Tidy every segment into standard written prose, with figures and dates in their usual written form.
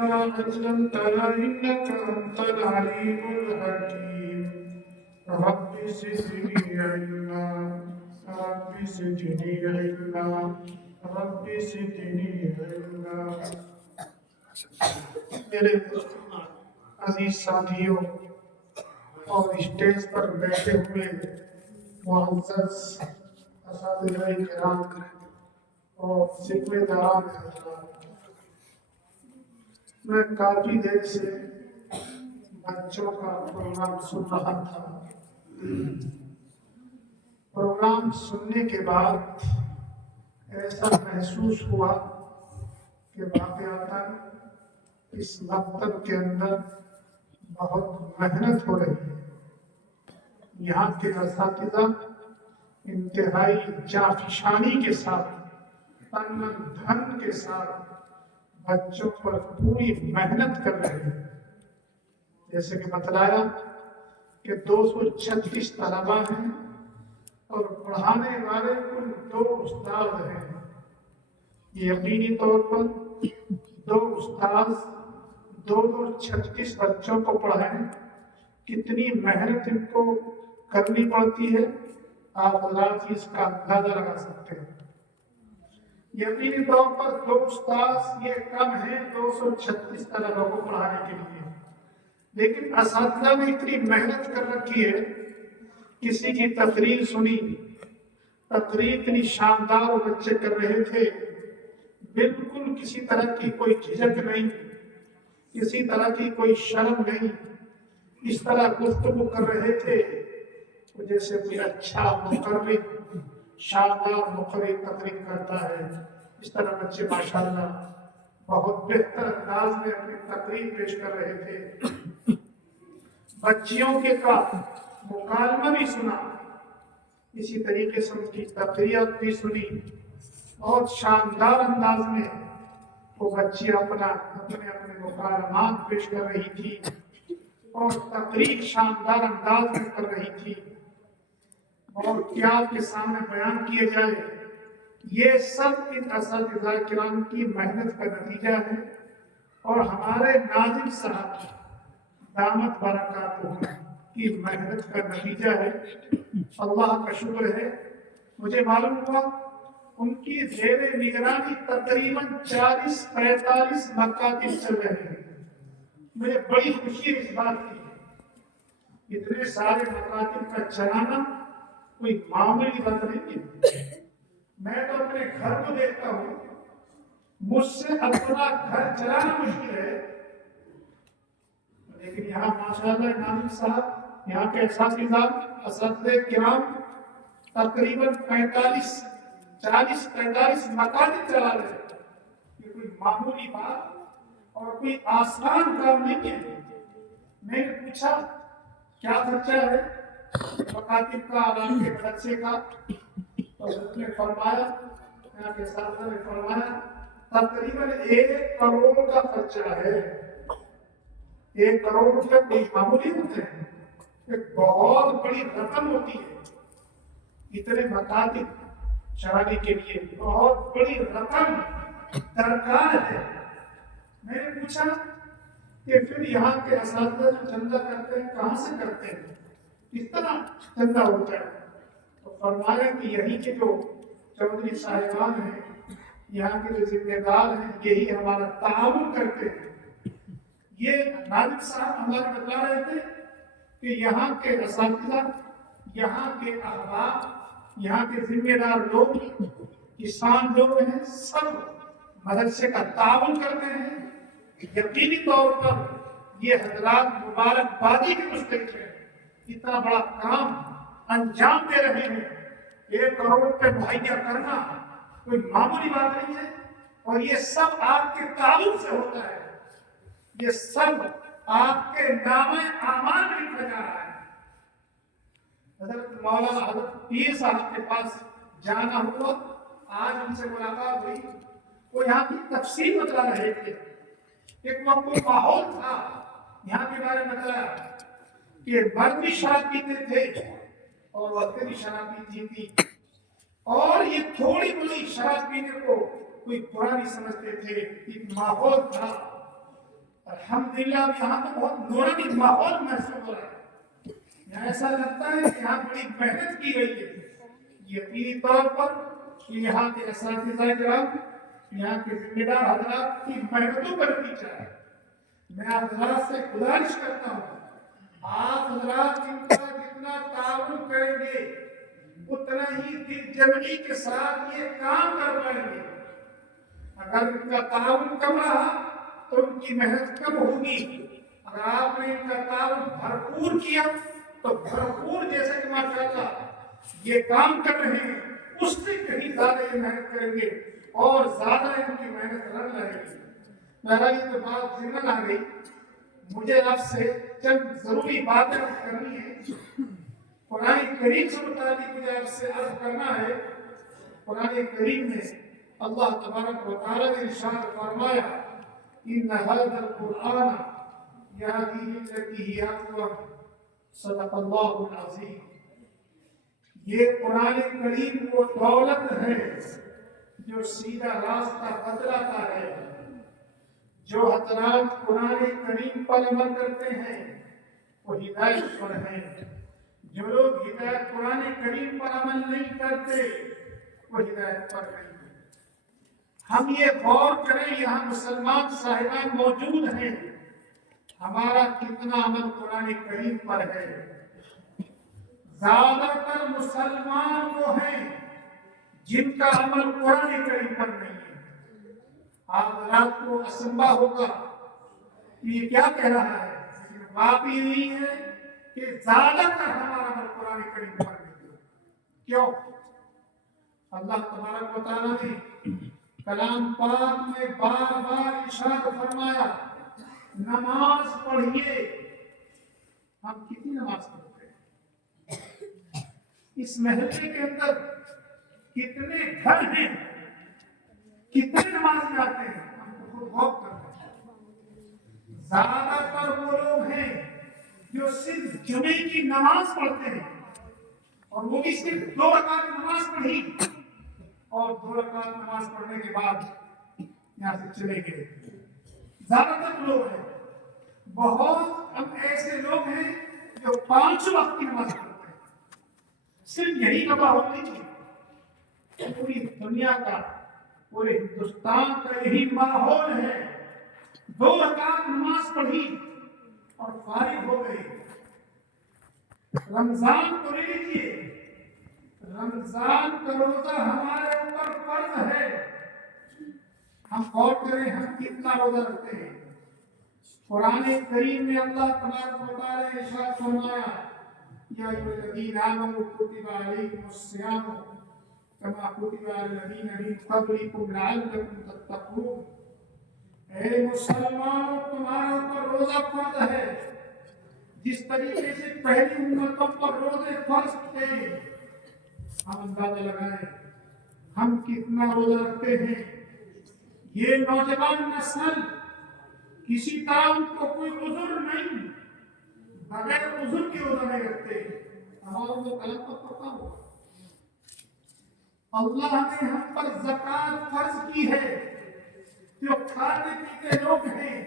علمتنا إنك أنت العليم الحكيم رب زدني علما رب زدني علما رب زدني علما میرے عزیز ساتھیوں اور اسٹیج پر بیٹھے ہوئے معزز اساتذہ کرام اور ذمہ داران حضرات، میں کافی دیر سے بچوں کا پروگرام سن رہا تھا۔ پروگرام سننے کے بعد ایسا محسوس ہوا کہ واقعتاً اس مکتب کے اندر بہت محنت ہو رہی ہے۔ یہاں کے اساتذہ انتہائی جافشانی کے ساتھ، تن دھن کے ساتھ بچوں پر پوری محنت کر رہے ہیں۔ جیسے کہ بتلایا کہ 236 طلباء ہیں اور پڑھانے والے کل 2 استاد ہیں۔ یقینی طور پر 2 استاذ 236 بچوں کو پڑھائیں، کتنی محنت ان کو کرنی پڑتی ہے، آپ حضرات اس کا اندازہ لگا سکتے ہیں۔ یقینی طور پر 2 استاذ یہ کم ہیں 236 طلباء کو پڑھانے کے لیے، لیکن اساتذہ نے اتنی محنت کر رکھی ہے۔ کسی کی تقریر سنی، تقریر اتنی شاندار بچے کر رہے تھے، بالکل کسی طرح کی کوئی جھجک نہیں، کسی طرح کی کوئی شرم نہیں، اس طرح گفتگو کر رہے تھے جیسے کوئی اچھا مقرر شاندار مقرر تقریر کرتا ہے۔ اس طرح بچے ماشاءاللہ بہت بہتر انداز میں اپنی تقریر پیش کر رہے تھے۔ بچیوں کے کا مکالمہ بھی سنا، اسی طریقے سے ان کی تقریر بھی سنی، بہت شاندار انداز میں وہ بچی اپنے مکالمات پیش کر رہی تھی اور تقریر شاندار انداز میں کر رہی تھی۔ اور کیا آپ کے سامنے بیان کیے جائے، یہ سب ان اساتذہ کرام کی محنت کا نتیجہ ہے اور ہمارے ناظم صاحب دامت برکاتہ کی محنت کا نتیجہ ہے۔ اللہ کا شکر ہے، مجھے معلوم ہوا ان کی زیر نگرانی تقریباً 40-45 مکاتب چل رہے ہیں۔ مجھے بڑی خوشی اس بات کی، اتنے سارے مکاتب کا چلانا کوئی معمولی بات نہیں ہے۔ میں تو اپنے گھر کو دیکھتا ہوں، مجھ سے اپنا گھر چلانا مشکل ہے، لیکن یہاں ماشاءاللہ ناظم صاحب، یہاں کے اساتذہ کرام تقریباً 40-45 مکاتب چلا رہے ہیں۔ یہ کوئی معمولی بات اور کوئی آسان کام نہیں ہے۔ میں نے پوچھا کیا خرچہ ہے مکاتب کا، عوام کے خرچے کا، تو اس نے فرمایا، یہاں کے اساتذہ نے فرمایا تقریباً 1 کروڑ کا خرچہ ہے۔ 1 کروڑ روپے کوئی معمولی ہوتے ہیں، ایک بہت بڑی رقم ہوتی ہے۔ اتنے مکاتب چلانے کے لیے بہت بڑی رقم درکار ہے۔ میں نے پوچھا کہ پھر یہاں کے اساتذہ جو چندہ کرتے ہیں کہاں سے کرتے ہیں، کس طرح چندہ ہوتا ہے؟ تو فرمایا کہ یہی کے جو چودھری صاحبان ہیں، یہاں کے جو ذمہ دار ہیں، یہی ہمارا تعاون کرتے ہیں۔ یہ ناظم صاحب ہمارے بتا رہے تھے کہ یہاں کے اساتذہ، یہاں کے احباب، یہاں کے ذمہ دار لوگ، کسان لوگ ہیں، سب مدرسے کا تعاون کرتے ہیں۔ یقینی طور پر یہ حضرات مبارکبادی کے مستحق ہیں، اتنا بڑا کام انجام دے رہے ہیں۔ 1 کروڑ روپے مہیا کرنا کوئی معمولی بات نہیں ہے، اور یہ سب آپ کے تعاون سے ہوتا ہے، یہ سب آپ کے نامہ اعمال میں لکھا جا رہا ہے۔ حضرت مولانا حضرت پیر صاحب کے پاس جانا ہوا، آج ان سے ملاقات ہوئی، وہ یہاں کی تفصیل بتا رہے تھے۔ ایک وقت وہ ماحول تھا، یہاں کے بارے میں بتایا کہ مرد بھی شراب پیتے تھے اور عورتیں بھی شراب پیتی تھی، اور یہ تھوڑی بڑی شراب پینے کو کوئی برا نہیں سمجھتے تھے۔ ایک ماحول تھا، الحمدللہ یہاں تو بہت نورانی ماحول محسوس ہو رہا ہے، یہاں ایسا لگتا ہے کہ یہاں بڑی محنت کی گئی ہے۔ یقینی طور پر یہاں کے اساتذہ کرام، یہاں کے ذمہ دار حضرات کی محنتوں پر نتیجہ ہے۔ میں آپ حضرات سے گزارش کرتا ہوں، آپ حضرات ان کا جتنا تعاون کریں گے اتنا ہی دل جمعی کے ساتھ یہ کام کر پائیں گے۔ اگر ان کا تعاون کم رہا تو ان کی محنت کم ہوگی۔ اگر آپ نے ان کا تعاون بھرپور کیا تو بھرپور، جیسے کہ ماشاءاللہ یہ کام کر رہے ہیں، اس سے کہیں زیادہ یہ محنت کریں گے اور زیادہ ان کی محنت رنگ لگے گی۔ میرا یہ تو بات ذہن آ گئی، مجھے آپ سے چند ضروری باتیں کرنی ہے۔ قرآن کریم سے متعلق مجھے آپ سے عرض کرنا ہے۔ قرآن کریم میں اللہ تبارک و تعالی نے ارشاد فرمایا، ان هذا القرآن یہدی للتی ہی اقوم، صدق اللہ العظیم۔ یہ قرآن کریم وہ دولت ہے جو سیدھا راستہ بتلاتا ہے۔ جو حضرات قرآن کریم پر عمل کرتے ہیں وہ ہدایت پر ہیں، جو لوگ ہدایت قرآن کریم پر عمل نہیں کرتے وہ ہدایت پر نہیں ہیں۔ ہم یہ غور کریں، یہاں مسلمان صاحبان موجود ہیں، ہمارا کتنا عمل قرآن کریم پر ہے؟ زیادہ تر مسلمان وہ ہیں جن کا عمل قرآن کریم پر نہیں ہے۔ آپ رات کو اسمبا ہوگا یہ کیا کہہ رہا ہے، لیکن بات یہ نہیں ہے کہ زیادہ تر ہمارا عمل قرآن کریم پر نہیں ہے۔ کیوں؟ اللہ تبارک و تعالیٰ نے کلام پاک میں بار بار ارشاد فرمایا، نماز پڑھیے۔ ہم کتنی نماز پڑھتے ہیں؟ اس محلے کے اندر کتنے گھر ہیں، کتنے نماز جاتے ہیں؟ ہم کو خود غور کرنا ہے۔ زیادہ تر وہ لوگ ہیں جو صرف جمعے کی نماز پڑھتے ہیں، اور وہ بھی صرف 2 رکعت نماز پڑھی، اور 2 رکعت نماز پڑھنے کے بعد یہاں سے چلے گئے۔ زیادہ تر لوگ ہیں، بہت ہم ایسے لوگ ہیں جو 5 وقت کی نماز پڑھتے ہیں۔ صرف یہی کا ماحول نہیں ہے، پوری دنیا کا، پورے ہندوستان کا یہی ماحول ہے۔ 2 رکعت نماز پڑھی اور فارغ ہو گئے۔ رمضان کو لے لیجیے، رمضان کا روزہ ہمارے اوپر فرض ہے۔ ہم غور کریں ہم کتنا روزہ رکھتے ہیں۔ قرآن کریم میں اللہ تبارک و تعالی نے ارشاد فرمایا، یا ایھا الذین آمنوا کتب علیکم الصیام کما کتب علی الذین من قبلکم لعلکم تتقون۔ اے مسلمانوں، تمہارے اوپر روزہ فرض ہے جس طریقے سے پہلی امتوں پر روزے فرض تھے۔ ہم اندازہ لگائیں ہم کتنا روزہ رکھتے ہیں۔ یہ نوجوان نسل کسی طرح ان کو کوئی عذر نہیں، بغیر عذر کے روزہ نہیں رکھتے۔ ہمارا وہ قلم پر پڑھتا ہو، اللہ نے ہم پر زکوٰۃ فرض کی ہے۔ جو کھاتے پیتے لوگ ہیں،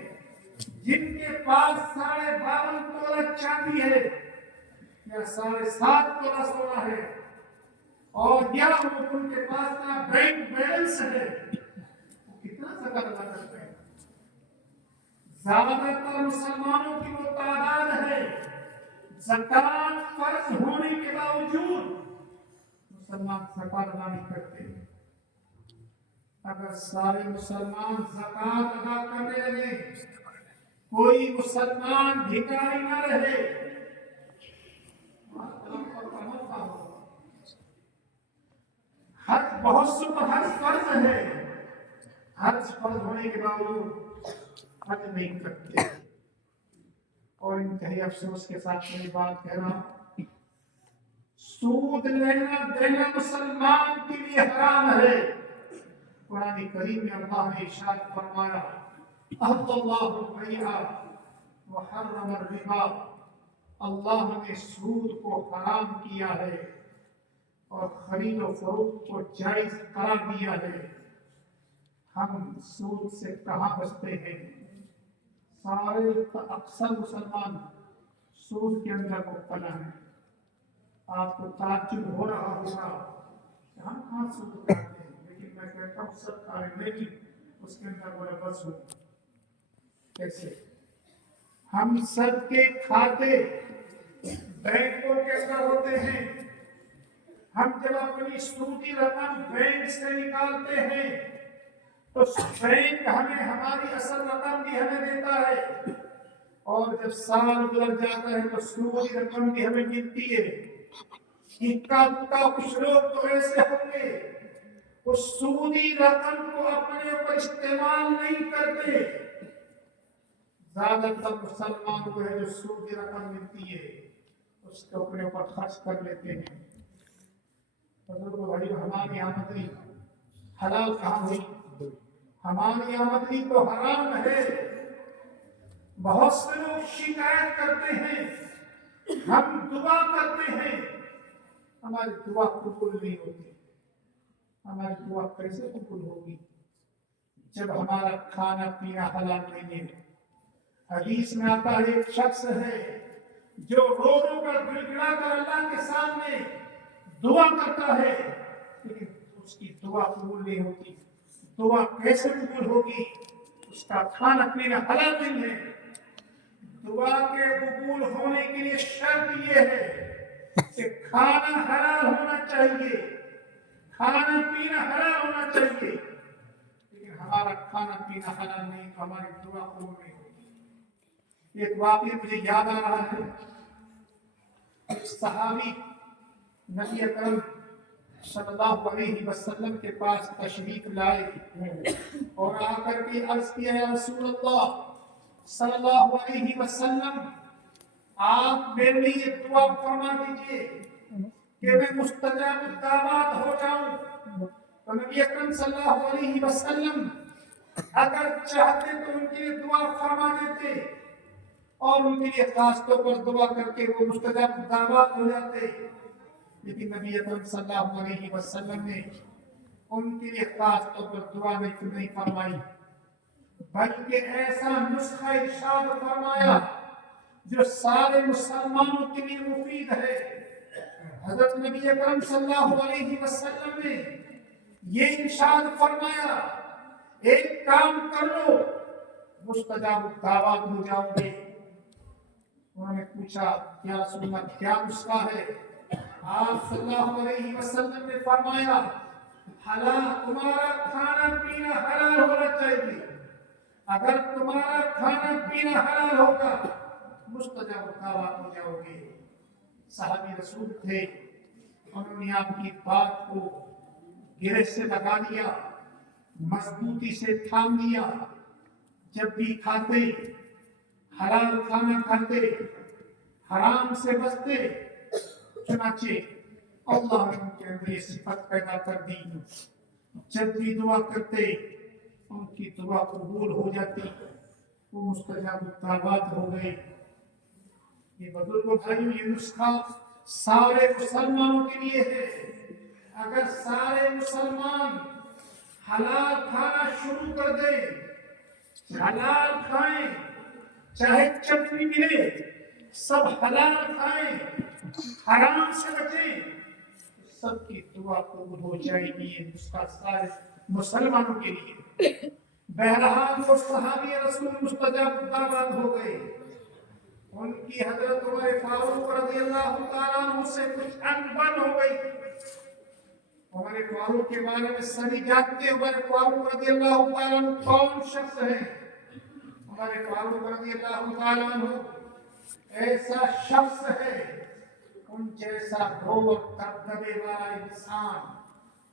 جن کے پاس 52.5 تولہ چاندی ہے یا 7.5 تولہ سونا ہے، اور یا ان کے پاس کا بینک بیلنس ہے، وہ کتنا زکوٰۃ ادا کرتے ہیں؟ زیادہ تر مسلمانوں کی وہ تعداد ہے، زکوٰۃ فرض ہونے کے باوجود مسلمان زکوٰۃ ادا نہیں کرتے۔ اگر سارے مسلمان زکوٰۃ ادا کرنے لگے، کوئی مسلمان بھکاری نہ رہے۔ حج بہت سے حج فرض ہے، حج فرض ہونے کے باوجود حج نہیں کرتے۔ اور انتہائی افسوس کے ساتھ میں بات کہہ رہا ہوں، سود لینا دینا مسلمان کے لیے حرام ہے۔ قرآن کریم میں اللہ نے ارشاد فرمایا، احل اللہ البیع وحرم الربا۔ اللہ نے سود کو حرام کیا ہے اور خرید و فروخت کو جائز قرار دیا ہے۔ ہم سود سے کہاں بچتے ہیں؟ سارے اکثر مسلمان سود کے اندر مبتلا ہیں. آپ کو تعجب ہو رہا ہوگا کہ ہم کہاں سود کھاتے ہیں، لیکن میں کہتا ہوں سب کھا رہے، لیکن اس کے اندر ملوث ہو. کیسے؟ ہم سب کے کھاتے بینکوں کے اندر ہوتے ہیں. ہم جب اپنی سودی رقم بینک سے نکالتے ہیں تو بینک ہمیں ہماری اصل رقم بھی ہمیں دیتا ہے، اور جب سال گزر جاتا ہے تو سودی رقم بھی ہمیں ملتی ہے. اکا دکا کچھ لوگ تو ایسے ہوں گے وہ سودی رقم کو اپنے اوپر استعمال نہیں کرتے. زیادہ تر مسلمان کو ہے جو سودی رقم ملتی ہے اس کو اپنے اوپر خرچ کر لیتے ہیں. بزرگوں بھائی، ہماری آمدنی حلال کہاں ہوئی؟ ہماری آمدنی تو حرام ہے. بہت سے لوگ شکایت کرتے ہیں، ہم دعا کرتے ہیں، ہماری دعا قبول نہیں ہوتی. ہماری دعا کیسے قبول ہوگی جب ہمارا کھانا پینا حلال نہیں ہے؟ حدیث میں آتا ہے ایک شخص ہے جو رو رو کر گڑ گڑا کر اللہ کے سامنے دعا کرتا ہے، لیکن اس کی دعا قبول نہیں ہوتی. دعا کیسے قبول ہوگی؟ اس کا کھانا پینا حلال نہیں ہے. دعا کے قبول ہونے کے لیے شرط یہ ہے کہ کھانا حلال ہونا چاہیے، کھانا پینا حلال ہونا چاہیے. لیکن ہمارا کھانا پینا حلال نہیں تو ہماری دعا قبول نہیں ہوگی. ایک واقعہ مجھے یاد آ رہا ہے. ایک صحابی نبی اکرم صلی اللہ علیہ وسلم کے پاس تشریف لائے اور آ کر کے عرض کیا، یا رسول اللہ صلی اللہ علیہ وسلم، آپ میرے لیے دعا فرما دیجئے کہ میں مستجاب الدعوات ہو جاؤں. تو نبی اکرم صلی اللہ علیہ وسلم اگر چاہتے تو ان کے لیے دعا فرما دیتے اور ان کے لیے خاص طور پر دعا کر کے وہ مستجاب الدعوات ہو جاتے. لیکن نبی اکرم صلی اللہ علیہ وسلم نے ان کے لیے خاص طور پر دعا نہیں فرمائی، بلکہ ایسا نسخہ ارشاد فرمایا جو سارے مسلمانوں کے لیے مفید ہے. حضرت نبی اکرم صلی اللہ علیہ وسلم نے یہ ارشاد فرمایا، ایک کام کر لو مستجاب الدعوات ہو جاؤ گے. انہوں نے پوچھا، یا رسول اللہ کیا نسخہ ہے؟ آپ صلی اللہ علیہ وسلم نے فرمایا، حلال، تمہارا کھانا پینا حلال ہونا چاہیے. اگر تمہارا کھانا پینا حلال ہوگا مستجاب الدعوات ہو جاؤ گے. صحابی رسول تھے، انہوں نے آپ کی بات کو گرہ سے لگا لیا، مضبوطی سے تھام لیا. جب بھی کھاتے حلال کھانا کھاتے، حرام سے بچتے. چنانچہ اللہ نے ان کے اندر یہ صفت پیدا کر دی، جب بھی دعا کرتے ان کی دعا قبول ہو جاتی، وہ مستجاب الدعوات ہو گئے. یہ بزرگوں بھائیوں، یہ نسخہ سارے مسلمانوں کے لیے ہے. اگر سارے مسلمان حلال کھانا شروع کر دیں، حلال کھائیں، چاہے چٹنی ملے سب حلال کھائیں، حرام سے بچیں، سب کی دعا قبول ہو جائے گی. یہ نسخہ سارے مسلمانوں کے لیے. بہرحال وہ صحابی رسول مستجاب الدعوات ہو گئے. ان کی حضرت عمر فاروق رضی اللہ تعالیٰ عنہ سے کچھ انبن ہو گئی. عمر فاروق کے بارے میں سبھی جانتے ہیں عمر فاروق رضی اللہ تعالیٰ عنہ کون شخص ہے. عمر فاروق رضی اللہ تعالیٰ عنہ ایسا شخص ہے، ان جیسا غور دبدبے والا انسان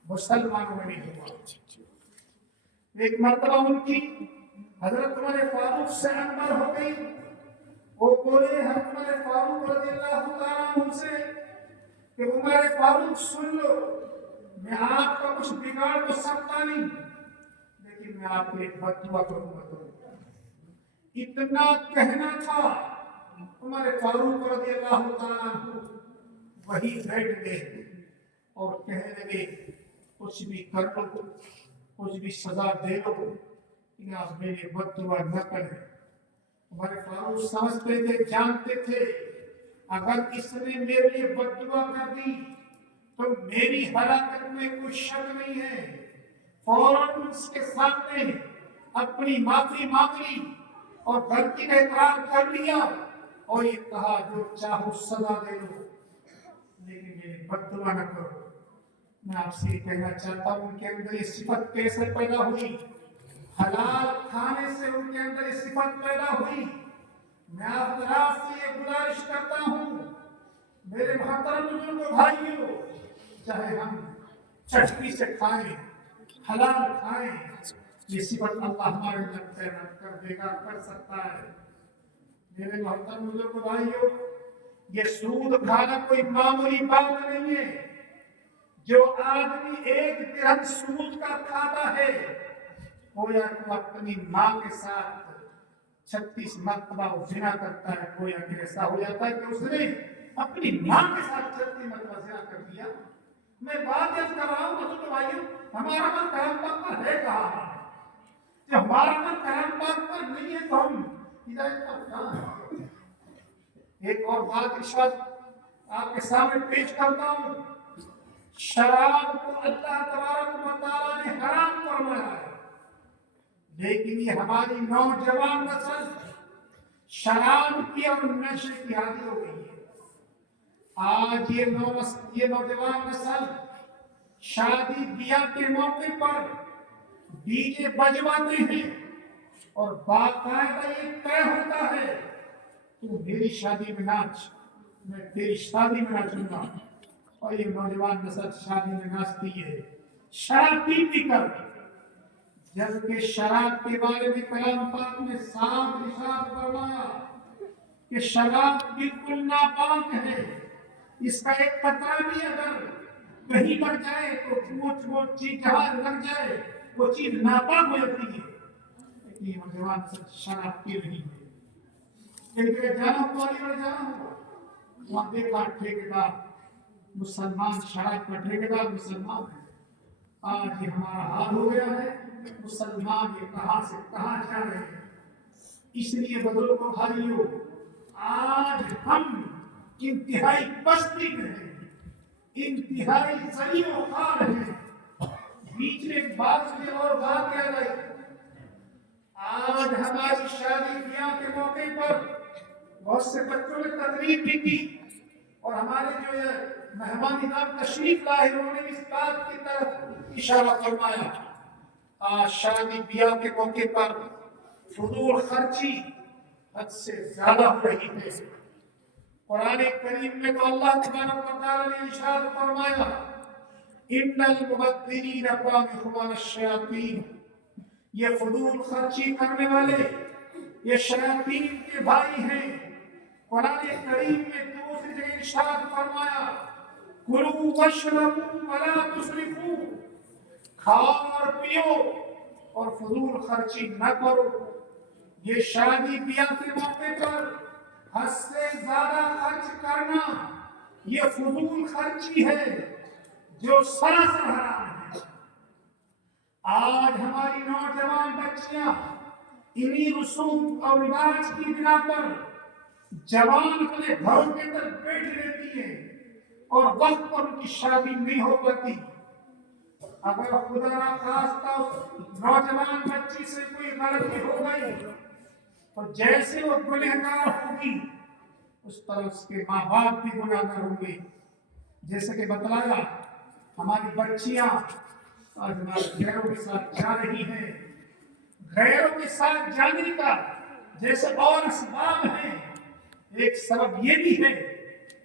مسلمانوں میں نہیں ہوا. ایک مرتبہ ان کی حضرت عمر فاروق سے انبن ہو گئی. وہ بولے حضرت عمر فاروق رضی اللہ تعالیٰ عنہ سے کہ عمر فاروق سن لو، میں آپ کا کچھ بگاڑ تو سکتا نہیں، لیکن میں آپ کو ایک بد دعا کروں گا. اتنا کہنا تھا، عمر فاروق رضی اللہ تعالیٰ عنہ وہی بیٹھ گئے اور کہنے لگے، کچھ بھی کر لو، کچھ بھی سزا دے لو، لیکن آپ میرے بد دعا نہ کریں. عمر فاروق سمجھتے تھے، جانتے تھے اگر اس نے میرے لیے بد دعا کر دی تو میری ہلاکت میں کوئی شک نہیں ہے۔ فوراً اس کے سامنے اپنی معافی مانگ لی اور غلطی کا اقرار کر لیا اور یہ کہا جو چاہو سزا دے دو لیکن میری بد دعا نہ کرو۔ میں آپ سے کہنا چاہتا ہوں ان کے اندر یہ صفت کیسے پیدا ہوئی؟ حلال کھانے سے ان کے اندر یہ صفت پیدا ہوئی۔ میں آپ حضرات سے یہ گزارش کرتا ہوں میرے محترم بزرگوں بھائیوں، چاہے ہم چٹنی سے کھائیں، حلال کھائیں، یہ صفت اللہ ہمارے اندر پیدا کر دے گا، کر سکتا ہے۔ میرے محترم بزرگوں بھائیوں، یہ سود کھانا کوئی معمولی بات نہیں ہے۔ جو آدمی ایک درہم سود کا کھاتا ہے گویا کہ اپنی ماں کے ساتھ 36 مرتبہ زنا کرتا ہے، گویا کہ ایسا ہو جاتا ہے کہ اس نے اپنی ماں کے ساتھ 36 مرتبہ زنا کر دیا۔ میں بات یہ کر رہا ہوں تو بھائیوں ہمارا من کرم پاک پر ہے کہاں؟ جب ہمارا من کرم پاک پر نہیں ہے تو ہم ہدایت پر کہاں ہیں؟ ایک اور بات ارشاد آپ کے سامنے پیش کرتا ہوں۔ شراب کو اللہ تبارک و تعالیٰ نے حرام فرمایا ہے، لیکن یہ ہماری نوجوان نسل شراب کی اور نشے کی عادی ہو گئی ہے۔ آج یہ نوجوان نسل شادی بیاہ کے موقع پر ڈی جے بجواتے ہیں اور باقاعدہ یہ طے ہوتا ہے تو میری شادی میں ناچ، میں تیری شادی میں ناچوں گا، اور یہ نوجوان نسل شادی میں ناچتی ہے شراب پی کر، جبکہ شراب کے بارے میں کلام پاک نے صاف ارشاد فرمایا کہ شراب بالکل ناپاک ہے، اس کا ایک قطرہ بھی اگر کہیں لگ جائے تو وہ چیز جہاں لگ جائے وہ چیز ناپاک ہو جاتی ہے، لیکن یہ نوجوان شراب پی رہی ہے۔ ایک جگہ جانا ہوا وہاں دیکھا ٹھیکیدار مسلمان، شراب کا ٹھیکیدار مسلمان ہے۔ آج یہ ہمارا حال ہو گیا ہے، مسلمان یہ کہاں سے کہاں جا رہے ہیں۔ اس لیے بزرگوں بھائیوں آج ہم انتہائی پستی میں ہیں، انتہائی ذلیل و خوار ہیں۔ بیچ میں ایک بات میں اور بات یاد آئی، آج ہماری شادی بیاہ کے موقع پر بہت سے بچوں نے تقریر بھی کی اور ہمارے جو مہمان نظام تشریف لائے انہوں نے اس بات کی طرف اشارہ فرمایا۔ آج شادی بیاہ کے موقع پر فضول خرچی حد سے زیادہ ہو رہی ہے۔ قرآن کریم میں تو اللہ تبارک و تعالیٰ نے ارشاد فرمایا ان المبذرین کانوا اخوان الشیاطین، یہ فضول خرچی کرنے والے یہ شیاطین کے بھائی ہیں۔ قرآن کریم میں دوسری جگہ ارشاد فرمایا کلوا واشربوا ولا تسرفوا، کھاؤ اور پیو اور فضول خرچی نہ کرو۔ یہ شادی بیاہ کے موقع پر حد سے زیادہ خرچ کرنا یہ فضول خرچی ہے جو سراسر حرام ہے۔ آج ہماری نوجوان بچیاں انہی رسوم اور رواج کی بنا پر جوان اپنے گھروں کے اندر بیٹھ رہتی ہیں اور وقت پر ان کی شادی نہیں ہو پاتی۔ اگر خدا نخواستہ نوجوان بچی سے کوئی غلطی ہو گئی تو جیسے وہ گنہگار ہوگی اس طرح اس کے ماں باپ بھی گنہگار ہوں گے۔ جیسے کہ بتلایا ہماری بچیاں آج ہمارے غیروں کے ساتھ جا رہی ہیں، غیروں کے ساتھ جانے کا جیسے اور اسباب ہیں، ایک سبب یہ بھی ہے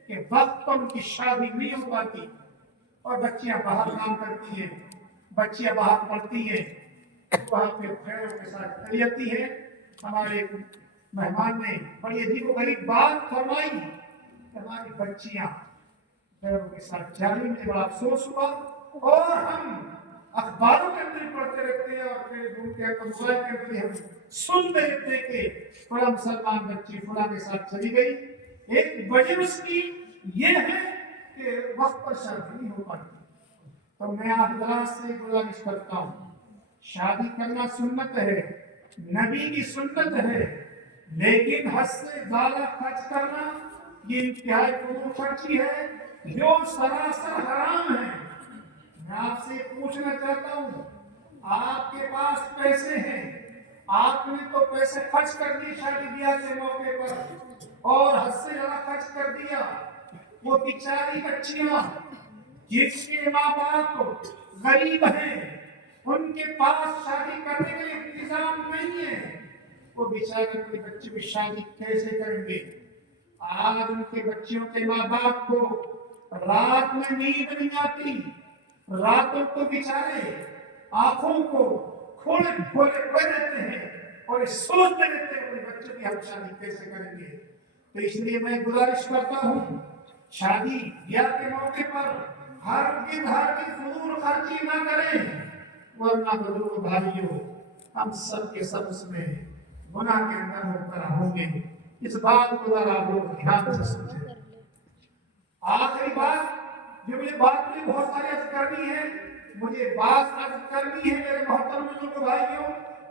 کہ وقت پر ان کی شادی نہیں ہو پاتی اور بچیاں باہر کام کرتی ہیں، بچیاں باہر پڑھتی ہیں، وہاں پہ غیروں کے ساتھ چلی جاتی ہے۔ ہمارے مہمان نے بڑی عجیب و غریب بات فرمائی کہ ہماری بچیاں غیروں کے ساتھ جا رہی، مجھے بڑا افسوس ہوا، اور ہم اخباروں کے اندر پڑھتے رہتے ہیں اور پھر ان کے موبائل کے اندر ہم سنتے رہتے ہیں کہ فلاں مسلمان بچی فلاں کے ساتھ چلی گئی۔ ایک وجہ اس کی یہ ہے کہ وقت پر شادی نہیں ہو پاتی۔ تو میں آپ حضرات سے گزارش کرتا ہوں، شادی کرنا سنت ہے، نبی کی سنت ہے، لیکن حد سے زیادہ خرچ کرنا یہ انتہائی فضول خرچی ہے جو سراسر حرام ہے۔ میں آپ سے پوچھنا چاہتا ہوں، آپ کے پاس پیسے ہیں، آپ نے تو پیسے خرچ کر دی شادی بیاہ کے موقع پر اور حد سے زیادہ خرچ کر دیا۔ وہ بیچاری بچیاں جس کے ماں باپ غریب ہیں، ان کے پاس شادی کرنے کے لیے انتظام نہیں ہے، وہ بیچارے اپنے بچے کی شادی کیسے کریں گے؟ آج ان کے بچیوں کے ماں باپ کو رات میں نیند نہیں آتی، راتوں کو بیچارے آنکھوں کو کھولے کھولے پڑے رہتے ہیں اور سوچتے رہتے ہیں اپنے بچوں کی ہم شادی کیسے کریں گے۔ تو اس لیے میں گزارش کرتا ہوں، شادی بیاہ کے موقع پر ہرگز فضول خرچی نہ کریں، ورنہ بزرگ بھائیوں ہم سب کے سب اس میں گناہ کے اندر مبتلا ہوں گے۔ اس بات کو ذرا آپ لوگ دھیان سے سمجھیں۔ آخری بات جو مجھے بات میں بہت ساری عرض کرنی ہے، مجھے بات عرض کرنی ہے میرے محترم بزرگ بھائیوں،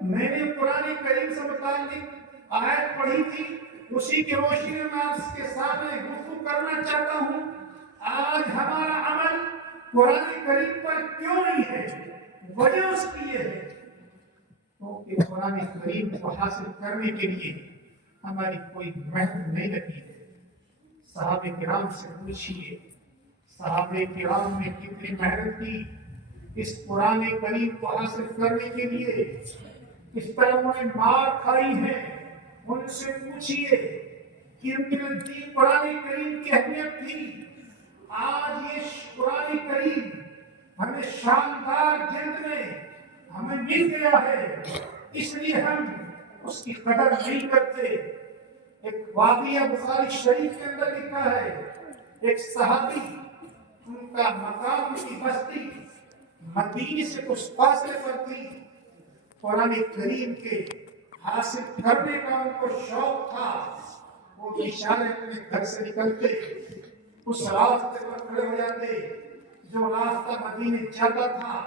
میں نے قرآن کریم سے متعلق آیت پڑھی تھی، اسی کی روشنی میں میں آپ کے سامنے گفتگو کرنا چاہتا ہوں۔ آج ہمارا عمل قرآن کریم پر کیوں نہیں ہے؟ وجہ اس کی یہ ہے کیونکہ قرآن کریم کو حاصل کرنے کے لیے ہماری کوئی محنت نہیں لگی ہے۔ صحابہ کرام سے پوچھئے، صحابہ کرام نے کتنی محنت کی اس قرآن کریم کو حاصل کرنے کے لیے، اس طرح انہوں نے مار کھائی ہے۔ ان سے پوچھئے کہ ان کے نزدیک قرآن کریم کی اہمیت تھی۔ آج یہ قرآن کریم ہمیں شاندار جلد میں ہمیں مل گیا ہے، اس لیے ہم اس کی قدر نہیں کرتے۔ ایک واقعہ بخاری شریف کے اندر لکھا ہے، ایک صحابی، ان کا مقام کی بستی مدینے سے کچھ فاصلے پر تھی، قرآن کریم کے حاصل کرنے کا ان کو شوق تھا۔ وہ بیچارے اپنے گھر سے نکلتے، اس راستے پر کھڑے ہو جاتے جو راستہ مدینے جاتا تھا،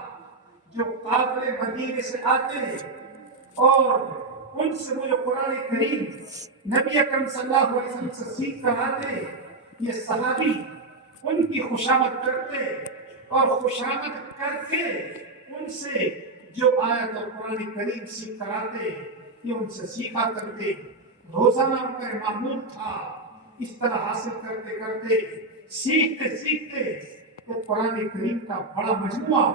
جو قافلے مدینے سے آتے اور ان سے وہ جو قرآن کریم نبی اکرم صلی اللہ علیہ وسلم سے سیکھ کر آتے، یہ صحابی ان کی خوشامد کرتے اور خوشامد کر کے ان سے جو آیت اور قرآن کریم سیکھ کر آتے یہ ان سے سیکھا کرتے۔ روزانہ ان کا معمول تھا، اس طرح حاصل کرتے کرتے سیکھتے سیکھتے تو قرآن کریم کا بڑا مجموعہ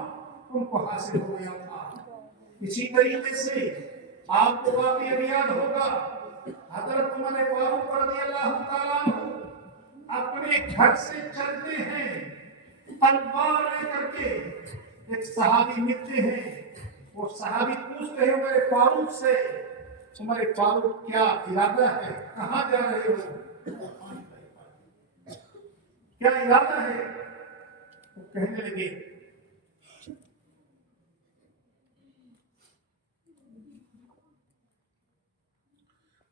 ان کو حاصل ہو گیا تھا۔ اسی طریقے سے آپ کو واقعہ یاد ہوگا، حضرت عمر فاروق رضی اللہ تعالیٰ عنہ اپنے گھر سے چلتے ہیں، تلوار لے کر کے ایک صحابی ملتے ہیں۔ وہ صحابی پوچھتے ہیں عمر فاروق سے، عمر فاروق کیا ارادہ ہے، کہاں جا رہے ہو، کیا ارادہ ہے؟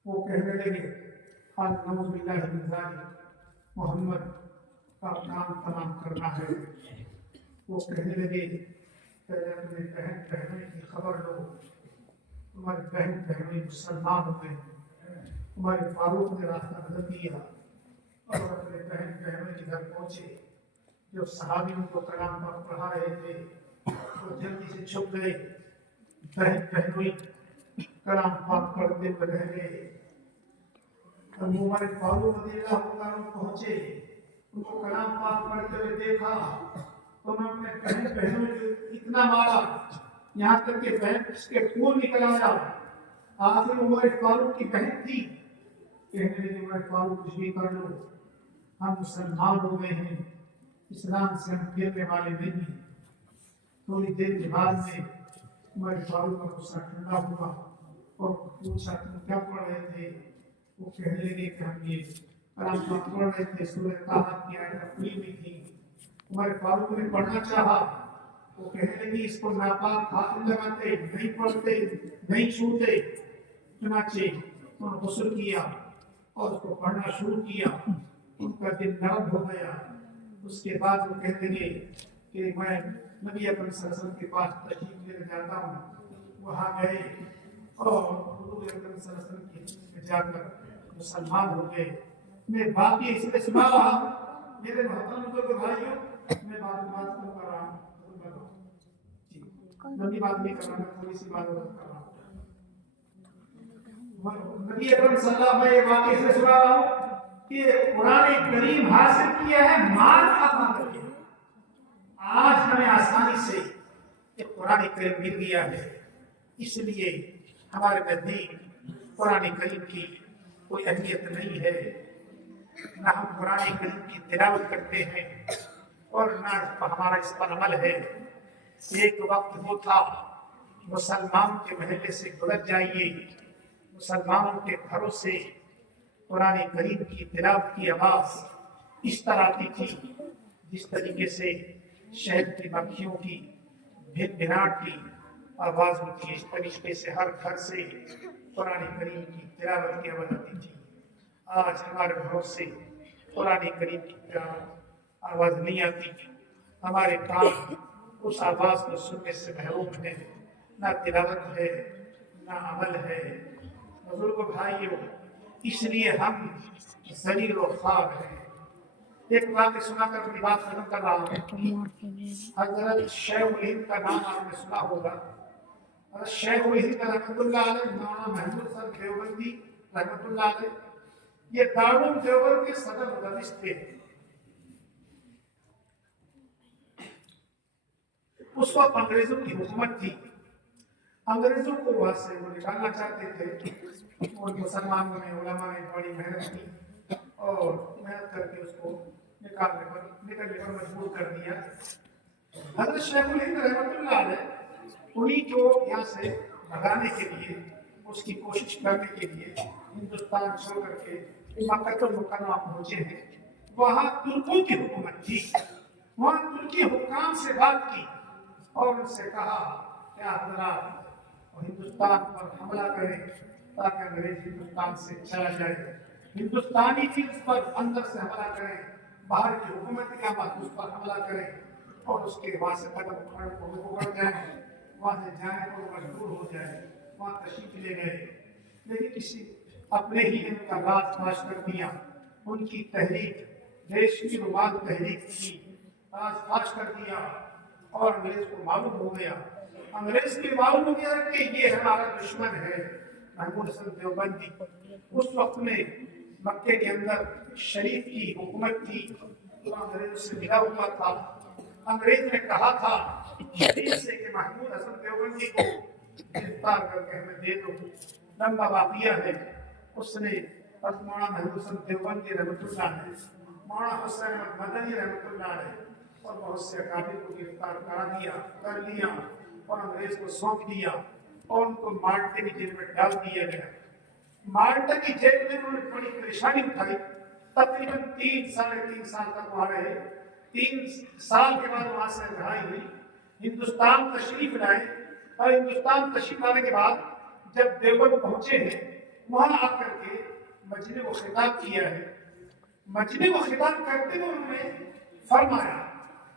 وہ کہنے لگے نعوذ باللہ من ذالک، محمد کا کام تمام کرنا ہے۔ وہ کہنے لگے کہ اپنے بہن بہنوئی کی خبر لو، تمہاری بہن بہنوئی مسلمان ہوئے۔ عمر فاروق نے راستہ بدل دیا اور اپنے بہن بہنوئی کے گھر پہنچے۔ جو صحابیوں کو کلام پاک پڑھا رہے تھے وہ جلدی سے چھپ گئے، بہن بہنوئی کلام پاک پڑھتے ہوئے رہ گئے۔ عمر فاروق رضی اللہ عنہ پہنچے، ان کو کلام پاک پڑھتے ہوئے دیکھا تو انہوں نے اپنے بہن بہنوں کو اتنا مارا یہاں تک کہ بہن اس کے خون نکل آیا۔ آخر عمر فاروق کی بہن تھی، کہنے لگے عمر فاروق کچھ بھی کر لو، ہم مسلمان ہو گئے ہیں، اسلام سے ہم پھیرنے والے نہیں ہیں۔ تھوڑی دیر کے بعد میں عمر فاروق کا غصہ ٹھنڈا ہوا اور پوچھا تم کیا پڑھ رہے تھے؟ وہ کہنے لگے کہ ہم یہ کلام پاک پڑھ رہے تھے، سورہ طٰہٰ کی آیت کھلی ہوئی تھی۔ عمر فاروق نے پڑھنا چاہا، وہ کہنے لگی اس کو ناپاک ہاتھ لگاتے، نہیں پڑھتے، نہیں چھوتے۔ چنانچہ انہوں نے غسل کیا اور اس کو پڑھنا شروع کیا، ان کا دل نرم ہو گیا۔ اس کے بعد وہ کہنے لگے کہ میں نبی اکرم صلی اللہ علیہ وسلم کے پاس تشریف لے جاتا ہوں۔ وہاں گئے اور حضور اکرم صلی اللہ علیہ وسلم کے جا کر مسلمان ہو گئے. میں باقی اس لیے سنا رہا ہوں میرے محترم بزرگ بھائیوں، میں بات کر رہا ہوں جی، لمبی بات نہیں کر رہا، میں تھوڑی سی بات کر رہا ہوں. نبی اکرم صلی اللہ علیہ وسلم میں یہ واقعہ اس لیے سنا رہا ہوں کہ قرآن کریم حاصل کیا ہے مال عطا کر کے. آج ہمیں آسانی سے یہ قرآن کریم مل گیا ہے، اس لیے ہمارے نزدیک قرآن کریم کی کوئی اہمیت نہیں ہے. نہ ہم قرآن کریم کی تلاوت کرتے ہیں اور نہ ہمارا اس پر عمل ہے. ایک وقت وہ تھا مسلمان کے محلے سے گزر جائیے، مسلمانوں کے گھروں سے قرآن کریم کی تلاوت کی آواز اس طرح آتی تھی جس طریقے سے شہد کی مکھیوں کی بھنبھناٹ کی آواز ہوتی ہے. اس طریقے سے ہر گھر سے قرآن کریم کی تلاوت کی آواز آتی تھی. آج ہمارے گھروں سے قرآن کریم کی تلاوت آواز نہیں آتی. ہمارے کان اس آواز کو سننے سے محروم ہیں. نہ تلاوت ہے نہ عمل ہے. بزرگ بھائیوں، اس لیے ہم ذلیل و خوار ہیں. ایک واقعہ سنا کر اپنی بات ختم کر رہا ہوں. حضرت شیخ الہند کا نام آپ نے سنا ہوگا. حضرت شیخ الہند رحمۃ اللہ علیہ، مولانا محمود صاحب دیوبندی رحمۃ اللہ علیہ، یہ دارالعلوم دیوبند کے صدر مدرس تھے. اس وقت انگریزوں کی حکومت تھی. انگریزوں کو وہاں سے وہ نکالنا چاہتے تھے اور مسلمانوں نے، علماء نے بڑی محنت کی اور محنت کر کے اس کو نکلنے پر مجبور کر دیا. حضرت شیخ الہند رحمۃ اللہ علیہ انہیں کو یہاں سے بھگانے کے لیے، اس کی کوشش کرنے کے لیے ہندوستان چھوڑ کر کے مکہ المکرمہ پہنچے ہیں. وہاں ترکوں کی حکومت تھی. وہاں ترکی حکام سے بات کی اور ان سے کہا کہ حضرات ہندوستان پر حملہ کریں تاکہ انگریز ہندوستان سے چلا جائے. ہندوستانی بھی اس پر اندر سے حملہ کریں، باہر کی حکومت کیا بات اس پر حملہ کریں اور اس کے وہاں سے قدم اکھڑ جائیں، وہاں سے جانے کو مجبور ہو جائے. وہاں تشریف لے گئے، لیکن کسی اپنے ہی ان کا راز فاش کر دیا. ان کی تحریک دیش کی رومان تحریک تھی، راز فاش کر دیا اور انگریز کو معلوم ہو گیا. انگریز کو معلوم ہو گیا کہ یہ ہمارا دشمن ہے محمود حسن دیوبندی. اس وقت میں مکے کے اندر شریف کی حکومت تھی، وہ انگریزوں سے ملا ہوا تھا. انگریز نے کہا تھا شریف سے کہ محمود حسن دیوبندی کو گرفتار کر کے ہمیں دے دو. لمبا واقعہ ہے. اس نے مولانا محمود حسن دیوبندی رحمۃ اللہ علیہ، مولانا حسین احمد مدنی رحمۃ اللہ علیہ اور بہت سے اکابر کو گرفتار کر لیا اور انگریز کو سونپ دیا اور ان کو مالٹے کی جیل میں ڈال دیا گیا. مالٹا کی جیل میں انہوں نے بڑی پریشانی اٹھائی. تقریباً 3 سال تک وہاں رہے. 3 سال کے بعد وہاں سے رہائی ہوئی. ہندوستان تشریف لائے اور ہندوستان تشریف لانے کے بعد جب دیوبند پہنچے ہیں، وہاں آ کر کے مجلس کو خطاب کیا ہے. مجلس کو خطاب کرتے ہوئے انہوں نے فرمایا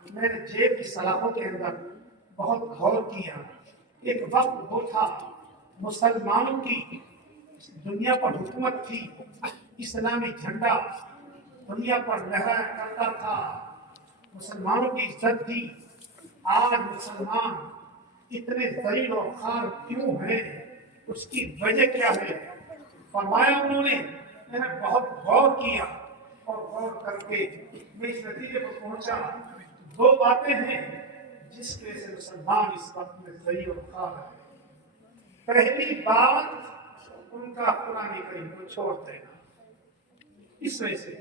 میں نے جیل کی سلاخوں کے اندر بہت غور کیا. ایک وقت وہ تھا مسلمانوں کی دنیا پر حکومت تھی، اسلامی جھنڈا دنیا پر لہرایا کرتا تھا، مسلمانوں کی عزت تھی. آج مسلمان اتنے ذلیل و خوار کیوں ہیں؟ اس کی وجہ کیا ہے؟ فرمایا انہوں نے میں نے بہت غور کیا اور غور کر کے میں اس نتیجے پر پہنچا 2 باتیں ہیں جس کی وجہ سے مسلمان اس وقت میں ذلیل و خوار ہے. پہلی بات ان کا قرآن کریم کو چھوڑ دینا اس وجہ سے،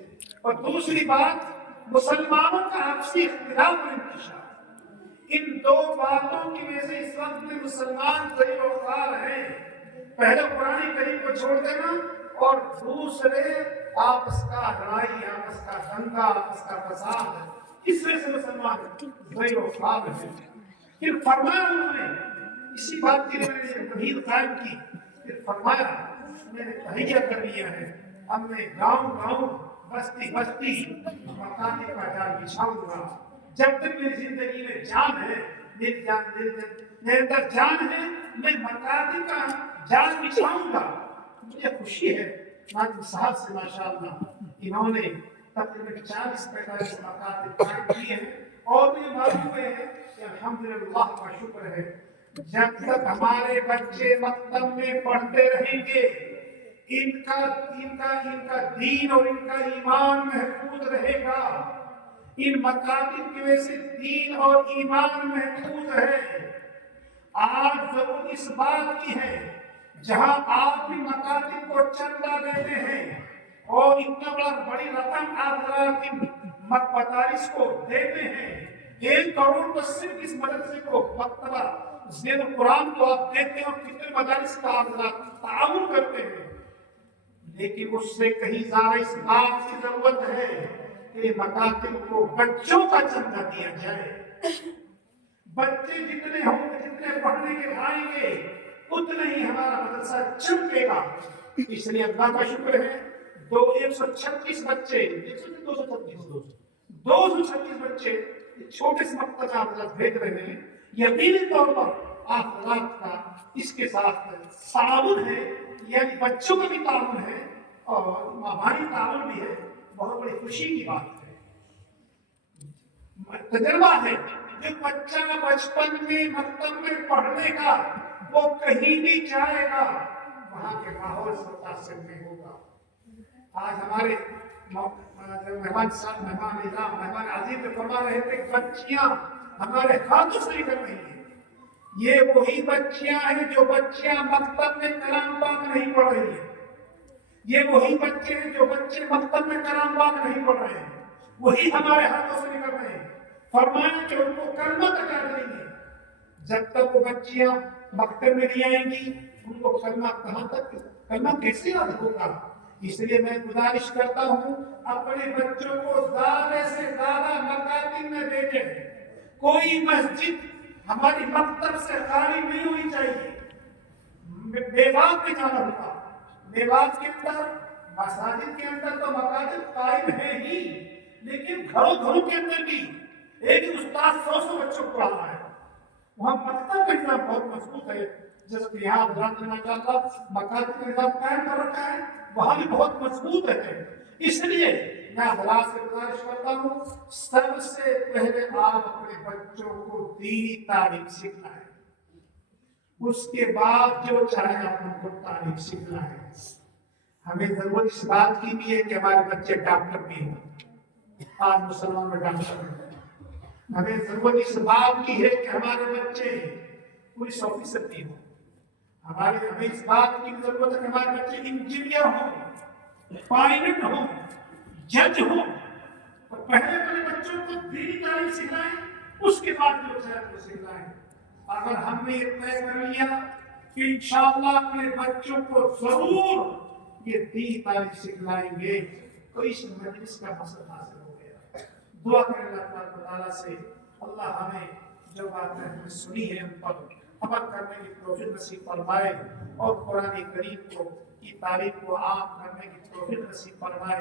اور دوسری بات مسلمانوں کا آپسی اختلاف و انتشار. ان 2 باتوں کی وجہ سے اس وقت میں مسلمان ذلیل و خوار ہیں. پہلے قرآن کریم کو چھوڑ دینا اور دوسرے آپس کا لڑائی، آپس کا دنگا، آپس کا فساد. اس وجہ سے مسلمان ذلیل و خوار ہیں. پھر فرمایا انہوں نے اسی بات کے لیے میں نے تمہید قائم کی. پھر فرمایا میں نے تہیہ کر لیا ہے، اب میں گاؤں بستی مکانے کا جال بچھاؤں گا. جب تک میری زندگی میں جان ہے، میرے اندر جان ہے، میں مکانے کا جان بچھاؤں گا۔ مجھے خوشی ہے ناظم صاحب سے ماشاءاللہ انہوں نے تقریباً 40-45 مکاتب قائم کیے ہیں، اور یہ معلوم ہے کہ الحمدللہ کا شکر ہے جب تک ہمارے بچے مکتب میں پڑھتے رہیں گے ان کا دین اور ان کا ایمان محفوظ رہے گا۔ ان مکاتب کی وجہ سے دین اور ایمان محفوظ ہے۔ آج ضرورت اس بات کی ہے جہاں آپ بھی مکاتب کو چندہ دیتے ہیں اور اتنا بڑی رقم آپ مدارس کو دیتے ہیں، 1 کروڑ تو صرف اس مدرسے کو مکتبہ زید القرآن کو آپ دیتے ہیں، اور کتنے مدارس کا آپ تعاون کرتے ہیں، لیکن اس سے کہیں زیادہ اس بات کی ضرورت ہے کہ مکاتب کو بچوں کا چندہ دیا جائے۔ بچے جتنے ہوں گے، جتنے پڑھنے کے آئیں گے، اتنے ہی ہمارا مدرسہ چمکے گا۔ اس لیے اللہ کا شکر ہے 136 بچے 236 بچے چھوٹے سے مکتب میں آپ بھیج رہے ہیں۔ یقینی طور پر آپ حضرات کا اس کے ساتھ تعاون ہے، یعنی بچوں کا بھی تعاون ہے اور ہماری تعاون بھی ہے، بہت بڑی خوشی کی بات ہے۔ تجربہ ہے کہ بچہ بچپن میں مکتب میں پڑھنے کا وہ کہیں بھی جائے گا وہاں کے ماحول سے متاثر نہیں ہوگا۔ آج ہمارے مہمان صاحب مہمان عزیز نے فرما رہے تھے بچیاں ہمارے ہاتھوں سے نکل رہی ہیں۔ یہ وہی بچیاں ہیں جو بچیاں مکتب میں کلام پاک نہیں پڑھ رہی ہیں، یہ وہی بچے ہیں جو بچے مکتب میں کلام پاک نہیں پڑھ رہے ہیں، وہی ہمارے ہاتھوں سے نکل رہے ہیں۔ فرمایا کہ ان کو کلمہ تک یاد نہیں ہے۔ جب تک وہ بچیاں مکتب میں نہیں آئیں گی ان کو کلمہ کہاں تک، کلمہ کیسے یاد ہوگا؟ اس لیے میں گزارش کرتا ہوں اپنے بچوں کو زیادہ سے زیادہ مکاتب میں بھیجیں۔ کوئی مسجد ہماری مکتب سے خالی نہیں ہونی چاہیے۔ میوات میں جانا ہوگا، میوات کے اندر مساجد کے اندر تو مکاتب قائم ہے ہی، لیکن گھروں کے اندر بھی ایک استاد 100 بچوں کو پڑھا ہے، وہاں مکتب کا نظام بہت مضبوط ہے۔ جیسا کہ یہاں حضرات نے ماشاءاللہ مکاتب کا نظام قائم کر رکھا ہے، وہاں بھی بہت مضبوط ہے۔ اس لیے میں حضرات سے گزارش کرتا ہوں سب سے پہلے آپ اپنے بچوں کو دینی تعلیم سکھائیں، اس کے بعد جو چاہے آپ ان کو تعلیم سکھائیں۔ ہمیں ضرورت اس بات کی بھی ہے کہ ہمارے بچے ڈاکٹر بھی ہوں، آج مسلمان میں ڈاکٹر ہیں۔ ہمیں ضرورت اس بات کی ہے کہ ہمارے بچے پولیس آفیسر بھی ہوں، ہمیں اس بات کی ضرورت ہے کہ ہمارے بچے انجینئر ہوں، پائلٹ ہوں، جج ہوں۔ اور پہلے اپنے بچوں کو دینی تعلیم سکھائیں، اس کے بعد جو چاہے وہ سکھائیں۔ اگر ہم نے یہ طے کر لیا کہ انشاءاللہ اپنے بچوں کو ضرور یہ دینی تعلیم سکھلائیں گے تو اس مجلس کا مقصد حاصل ہو گیا۔ دعا کریں اللہ تعالیٰ سے اللہ ہمیں جو باتیں ہم نے سنی ہے ان پر عمل کرنے کی توفیق نصیب فرمائے، اور قرآن کریم کی تعلیم کو عام کرنے کی توفیق نصیب فرمائے،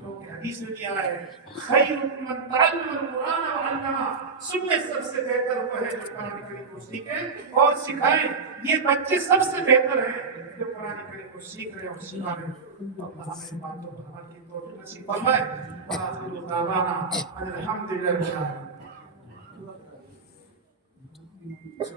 کیونکہ حدیث میں کیا ہے خیرکم من تعلم القرآن وعلمہ، سب میں سب سے بہتر وہ ہے جو قرآن کریم کو سیکھے اور سکھائے۔ یہ بچے سب سے بہتر ہیں جو قرآن کریم کو سیکھ رہے اور سکھا رہے ہیں۔ اللہ ہمیں باتوں پر عمل کی توفیق نصیب فرمائے۔ وآخر دعوانا ان الحمد للہ رب العالمین۔